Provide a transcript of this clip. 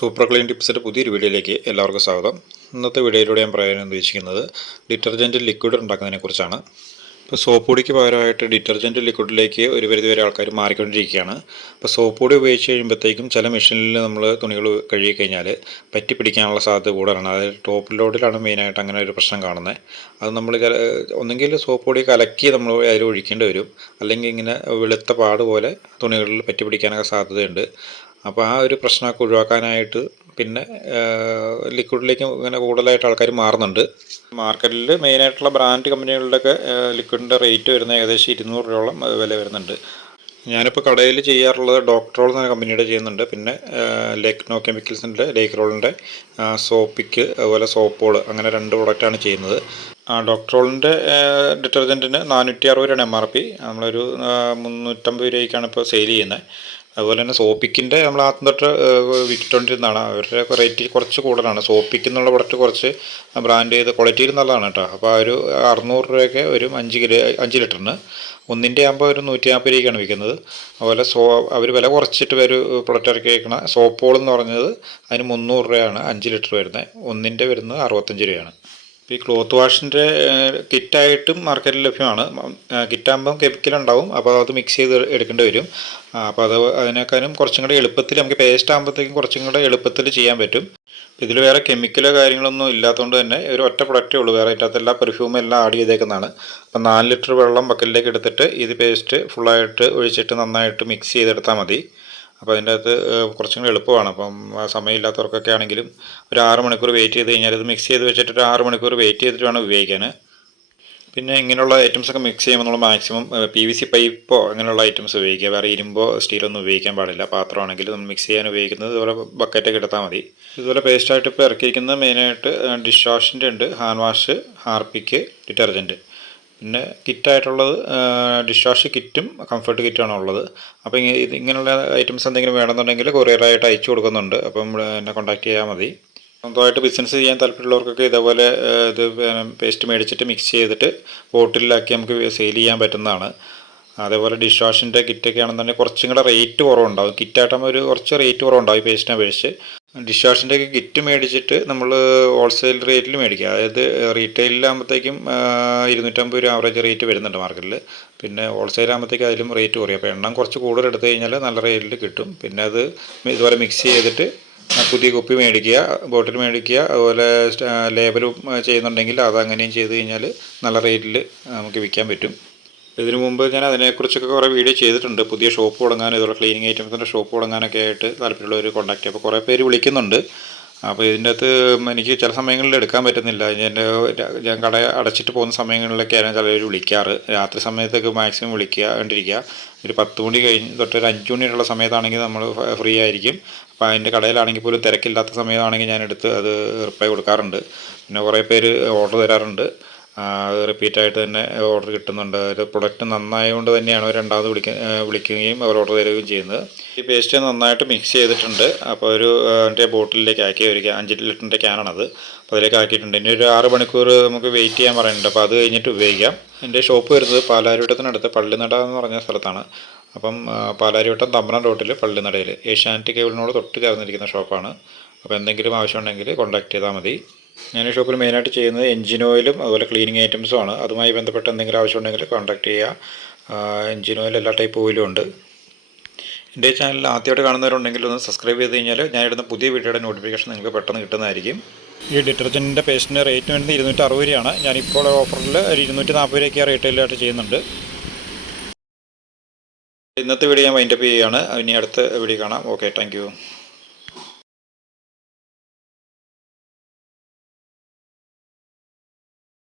Super clean ടിപ്സിന്റെ പുതിയൊരു വീഡിയോയിലേക്ക് എല്ലാവർക്കും സ്വാഗതം. ഇന്നത്തെ വീഡിയോയിലൂടെ ഞാൻ പറയാൻ ഉദ്ദേശിക്കുന്നത് ഡിറ്റർജന്റ് ലിക്വിഡ് ഉണ്ടാക്കുന്നതിനെക്കുറിച്ചാണ് ഇപ്പോൾ സോപ്പ് പൊടിക്ക് പകരമായിട്ട് ഡിറ്റർജന്റ് ലിക്വിഡിലേക്ക് ഒരു പരിധി വരെ ആൾക്കാർ മാറിക്കൊണ്ടിരിക്കുകയാണ്. അപ്പോൾ സോപ്പ് പൊടി ഉപയോഗിച്ച് കഴിയുമ്പോഴത്തേക്കും ചില മെഷീനിൽ നമ്മൾ തുണികൾ കഴുകി കഴിഞ്ഞാൽ പറ്റി പിടിക്കാനുള്ള സാധ്യത കൂടുതലാണ്. അതായത് ടോപ്പ് ലോഡിലാണ് മെയിനായിട്ട് അങ്ങനെ ഒരു പ്രശ്നം കാണുന്നത്. അത് നമ്മൾ ഒന്നെങ്കിൽ സോപ്പ് പൊടി കലക്കി നമ്മൾ അതിൽ ഒഴിക്കേണ്ടി വരും. അല്ലെങ്കിൽ ഇങ്ങനെ വെളുത്ത പാട് പോലെ തുണികളിൽ പറ്റി പിടിക്കാനൊക്കെ സാധ്യതയുണ്ട്. അപ്പോൾ ആ ഒരു പ്രശ്നമൊക്കെ ഒഴിവാക്കാനായിട്ട് പിന്നെ ലിക്വിഡിലേക്ക് ഇങ്ങനെ കൂടുതലായിട്ട് ആൾക്കാർ മാറുന്നുണ്ട്. മാർക്കറ്റിൽ മെയിനായിട്ടുള്ള ബ്രാൻഡ് കമ്പനികളുടെയൊക്കെ ലിക്വിഡിന്റെ റേറ്റ് വരുന്ന ഏകദേശം ഇരുന്നൂറ് രൂപയോളം വില വരുന്നുണ്ട്. ഞാനിപ്പോൾ കടയിൽ ചെയ്യാറുള്ളത് ഡോക്ടറോൾ എന്ന കമ്പനിയുടെ ചെയ്യുന്നുണ്ട്. പിന്നെ ലെക്നോ കെമിക്കൽസിന്റെ ലേക്രോളിന്റെ സോപ്പിക്ക് അതുപോലെ സോപ്പോൾ അങ്ങനെ രണ്ട് പ്രൊഡക്റ്റാണ് ചെയ്യുന്നത്. ഡോക്ടറോളിന്റെ ഡിറ്റർജന്റിന് നാനൂറ്റി അറുപത് രൂപയാണ് എം ആർ പി നമ്മളൊരു മുന്നൂറ്റമ്പത് രൂപയ്ക്കാണ് ഇപ്പോൾ സെയിൽ ചെയ്യുന്നത് അതുപോലെ തന്നെ സോപ്പിക്കിന്റെ നമ്മൾ ആദ്യം തൊട്ട് വിറ്റിട്ടുകൊണ്ടിരുന്നതാണ് അവരുടെ റേറ്റ് കുറച്ച് കൂടുതലാണ്. സോപ്പിക്ക് എന്നുള്ള പ്രൊഡക്റ്റ് കുറച്ച് ബ്രാൻഡ് ചെയ്ത് ക്വാളിറ്റിയിൽ നല്ലതാണ് കേട്ടോ. അപ്പോൾ ആ ഒരു അറുന്നൂറ് രൂപയൊക്കെ ഒരു അഞ്ച് കിലോ അഞ്ച് ലിറ്ററിന് ഒന്നിന്റെ ആകുമ്പോൾ ഒരു നൂറ്റി നാൽപ്പത് രൂപയ്ക്കാണ് വിൽക്കുന്നത്. അതുപോലെ സോ അവർ വില കുറച്ചിട്ട് ഒരു പ്രൊഡക്റ്റ് ഇറക്കി വയ്ക്കണ സോപ്പോൾ എന്ന് പറഞ്ഞത് അതിന് മുന്നൂറ് രൂപയാണ് അഞ്ച് ലിറ്റർ വരുന്നത്. ഒന്നിന്റെ വരുന്നത് അറുപത്തഞ്ച് രൂപയാണ്. ഈ ക്ലോത്ത് വാഷിന്റെ കിറ്റായിട്ടും മാർക്കറ്റിൽ ലഭ്യമാണ്. കിറ്റാകുമ്പം കെമിക്കൽ ഉണ്ടാവും അപ്പോൾ അത് മിക്സ് ചെയ്ത് എടുക്കേണ്ടി വരും. അപ്പോൾ അത് അതിനേക്കാളും കുറച്ചും കൂടെ എളുപ്പത്തിൽ നമുക്ക് പേസ്റ്റ് ആകുമ്പോഴത്തേക്കും കുറച്ചും കൂടെ എളുപ്പത്തിൽ ചെയ്യാൻ പറ്റും. ഇതിൽ വേറെ കെമിക്കലോ കാര്യങ്ങളൊന്നും ഇല്ലാത്തതുകൊണ്ട് തന്നെ ഒരു ഒറ്റ പ്രൊഡക്റ്റേ ഉള്ളൂ. വേറെ അതിന്റെ എല്ലാ പെർഫ്യൂമും എല്ലാം ആഡ് ചെയ്തേക്കുന്നതാണ്. അപ്പം നാല് ലിറ്റർ വെള്ളം ബക്കറ്റിലേക്ക് എടുത്തിട്ട് ഇത് പേസ്റ്റ് ഫുള്ളായിട്ട് ഒഴിച്ചിട്ട് നന്നായിട്ട് മിക്സ് ചെയ്തെടുത്താൽ മതി. അപ്പോൾ അതിന്റെ അകത്ത് കുറച്ചും കൂടി എളുപ്പമാണ്. അപ്പം സമയമില്ലാത്തവർക്കൊക്കെ ആണെങ്കിലും ഒരു ആറ് മണിക്കൂർ വെയിറ്റ് ചെയ്ത് കഴിഞ്ഞാൽ ഇത് മിക്സ് ചെയ്ത് വെച്ചിട്ട് ഒരു ആറ് മണിക്കൂർ വെയിറ്റ് ചെയ്തിട്ട് വേണം ഉപയോഗിക്കാൻ. പിന്നെ ഇങ്ങനെയുള്ള ഐറ്റംസ് ഒക്കെ മിക്സ് ചെയ്യുമ്പോൾ നമ്മൾ മാക്സിമം പി വി സി പൈപ്പോ അങ്ങനെയുള്ള ഐറ്റംസ് ഉപയോഗിക്കുക. വേറെ ഇരുമ്പോ സ്റ്റീലൊന്നും ഉപയോഗിക്കാൻ പാടില്ല. പാത്രമാണെങ്കിൽ നമ്മൾ മിക്സ് ചെയ്യാൻ ഉപയോഗിക്കുന്നത് ഇതുപോലെ ബക്കറ്റൊക്കെ എടുത്താൽ മതി. ഇതുപോലെ പേസ്റ്റായിട്ട് ഇപ്പോൾ ഇറക്കിയിരിക്കുന്നത് മെയിനായിട്ട് ഡിഷ് വാഷിന്റെ ഉണ്ട്. ഹാൻഡ് വാഷ് ഹാർപ്പിക്ക് ഡിറ്റർജന്റ് പിന്നെ കിറ്റായിട്ടുള്ളത് ഡിഷ് വാഷ് കിറ്റും കംഫർട്ട് കിറ്റാണ് ഉള്ളത്. അപ്പോൾ ഇത് ഇങ്ങനെയുള്ള ഐറ്റംസ് എന്തെങ്കിലും വേണമെന്നുണ്ടെങ്കിൽ കൊറിയറായിട്ട് അയച്ചു കൊടുക്കുന്നുണ്ട്. അപ്പം എന്നെ കോൺടാക്ട് ചെയ്താൽ മതി. സ്വന്തമായിട്ട് ബിസിനസ് ചെയ്യാൻ താല്പര്യമുള്ളവർക്കൊക്കെ ഇതേപോലെ ഇത് പേസ്റ്റ് മേടിച്ചിട്ട് മിക്സ് ചെയ്തിട്ട് ബോട്ടിലാക്കി നമുക്ക് സെയിൽ ചെയ്യാൻ പറ്റുന്നതാണ്. അതേപോലെ ഡിഷ് വാഷിന്റെ കിറ്റൊക്കെ ആണെന്നുണ്ടെങ്കിൽ കുറച്ചും കൂടെ റേറ്റ് കുറവുണ്ടാവും. കിറ്റായിട്ടാകുമ്പോൾ ഒരു കുറച്ച് റേറ്റ് കുറവുണ്ടാവും ഈ പേസ്റ്റിനെ അപേക്ഷിച്ച്. ഡിഷ് ഒക്കെ കിറ്റ് മേടിച്ചിട്ട് നമ്മൾ ഹോൾസെയിൽ റേറ്റിൽ മേടിക്കുക. അതായത് റീറ്റെയിലാകുമ്പോഴത്തേക്കും ഇരുന്നൂറ്റമ്പത് രൂപ ആവറേജ് റേറ്റ് വരുന്നുണ്ട് മാർക്കറ്റിൽ പിന്നെ ഹോൾസെയിൽ ആകുമ്പോഴത്തേക്കും അതിലും റേറ്റ് കുറയും. അപ്പോൾ എണ്ണം കുറച്ച് കൂടുതൽ എടുത്തു കഴിഞ്ഞാൽ നല്ല റേറ്റിൽ കിട്ടും. പിന്നെ അത് ഇതുപോലെ മിക്സ് ചെയ്തിട്ട് പുതിയ കുപ്പി മേടിക്കുക ബോട്ടിൽ മേടിക്കുക അതുപോലെ ലേബലും ചെയ്യുന്നുണ്ടെങ്കിൽ അതങ്ങനെയും ചെയ്ത് കഴിഞ്ഞാൽ നല്ല റേറ്റിൽ നമുക്ക് വിൽക്കാൻ പറ്റും. ഇതിനു മുമ്പ് ഞാൻ അതിനെക്കുറിച്ചൊക്കെ കുറേ വീഡിയോ ചെയ്തിട്ടുണ്ട്. പുതിയ ഷോപ്പ് തുടങ്ങാൻ ഇതുപോലെ ക്ലീനിങ് ഐറ്റംസിന്റെ ഷോപ്പ് തുടങ്ങാനൊക്കെ ആയിട്ട് താല്പര്യമുള്ളവർ കോൺടാക്ട് ചെയ്യും. അപ്പോൾ കുറേ പേര് വിളിക്കുന്നുണ്ട്. അപ്പോൾ ഇതിന്റെ അകത്ത് എനിക്ക് ചില സമയങ്ങളിൽ എടുക്കാൻ പറ്റുന്നില്ല. എന്റെ ഞാൻ കട അടച്ചിട്ട് പോകുന്ന സമയങ്ങളിലൊക്കെയാണ് ചിലർ വിളിക്കാറ്. രാത്രി സമയത്തൊക്കെ മാക്സിമം വിളിക്കുക കണ്ടിരിക്കുക. ഒരു പത്ത് മണി കഴിഞ്ഞ് തൊട്ട് ഒരു അഞ്ച് മണിയുള്ള സമയത്താണെങ്കിൽ നമ്മൾ ഫ്രീ ആയിരിക്കും. അപ്പോൾ അതിന്റെ കടയിലാണെങ്കിൽ പോലും തിരക്കില്ലാത്ത സമയമാണെങ്കിൽ ഞാൻ എടുത്ത് അത് റിപ്ലൈ കൊടുക്കാറുണ്ട്. പിന്നെ കുറേ പേര് ഓർഡർ തരാറുണ്ട്. റിപ്പീറ്റായിട്ട് തന്നെ ഓർഡർ കിട്ടുന്നുണ്ട്. ഒരു പ്രൊഡക്റ്റ് നന്നായതുകൊണ്ട് തന്നെയാണ് രണ്ടാമത് വിളിക്ക വിളിക്കുകയും അവർ ഓർഡർ തരികയും ചെയ്യുന്നത്. ഈ പേസ്റ്റ് നന്നായിട്ട് മിക്സ് ചെയ്തിട്ടുണ്ട്. അപ്പോൾ ഒരു എന്റെ ബോട്ടിലേക്ക് ആക്കി ഒരു അഞ്ച് ലിറ്ററിന്റെ ക്യാനാണത്. അപ്പോൾ അതിലേക്ക് ആക്കിയിട്ടുണ്ട്. ഇനി ഒരു ആറ് മണിക്കൂർ നമുക്ക് വെയിറ്റ് ചെയ്യാൻ പറയുന്നുണ്ട്. അപ്പോൾ അത് കഴിഞ്ഞിട്ട് ഉപയോഗിക്കാം. എന്റെ ഷോപ്പ് വരുന്നത് പാലാരിവട്ടത്തിനടുത്ത് പള്ളിനട എന്ന് പറഞ്ഞ സ്ഥലത്താണ്. അപ്പം പാലാരിവട്ടം തമ്പനം റോട്ടിൽ പള്ളിനടയിൽ ഏഷ്യാനെറ്റ് കേബിളിനോട് തൊട്ട് ചേർന്നിരിക്കുന്ന ഷോപ്പാണ് അപ്പോൾ എന്തെങ്കിലും ആവശ്യമുണ്ടെങ്കിൽ കോൺടാക്ട് ചെയ്താൽ മതി. ഞാൻ ഈ ഷോപ്പിൽ മെയിനായിട്ട് ചെയ്യുന്നത് എഞ്ചിൻ ഓയിലും അതുപോലെ ക്ലീനിങ് ഐറ്റംസും ആണ്. അതുമായി ബന്ധപ്പെട്ട് എന്തെങ്കിലും ആവശ്യമുണ്ടെങ്കിൽ കോൺടാക്ട് ചെയ്യുക എഞ്ചിൻ ഓയിൽ എല്ലാ ടൈപ്പ് ഓയിലും ഉണ്ട്. എന്റെ ചാനൽ ആദ്യമായിട്ട് കാണുന്നവരുണ്ടെങ്കിൽ ഒന്ന് സബ്സ്ക്രൈബ് ചെയ്ത് കഴിഞ്ഞാൽ ഞാൻ ഇടുന്ന പുതിയ വീഡിയോയുടെ നോട്ടിഫിക്കേഷൻ നിങ്ങൾക്ക് പെട്ടെന്ന് കിട്ടുന്നതായിരിക്കും. ഈ ഡിറ്റർജന്റിന്റെ പേസ്റ്റിന്റെ റേറ്റ് വരുന്നത് ഇരുന്നൂറ്റി അറുപത് രൂപയാണ്. ഞാനിപ്പോൾ ഓഫറിൽ ഒരു ഇരുന്നൂറ്റി നാൽപ്പത് രൂപയ്ക്ക് റീറ്റെയിലായിട്ട് ചെയ്യുന്നുണ്ട്. ഇന്നത്തെ വീഡിയോ ഞാൻ വൈൻഡപ്പ് ചെയ്യുകയാണ്. ഇനി അടുത്ത വീഡിയോ കാണാം. Okay thank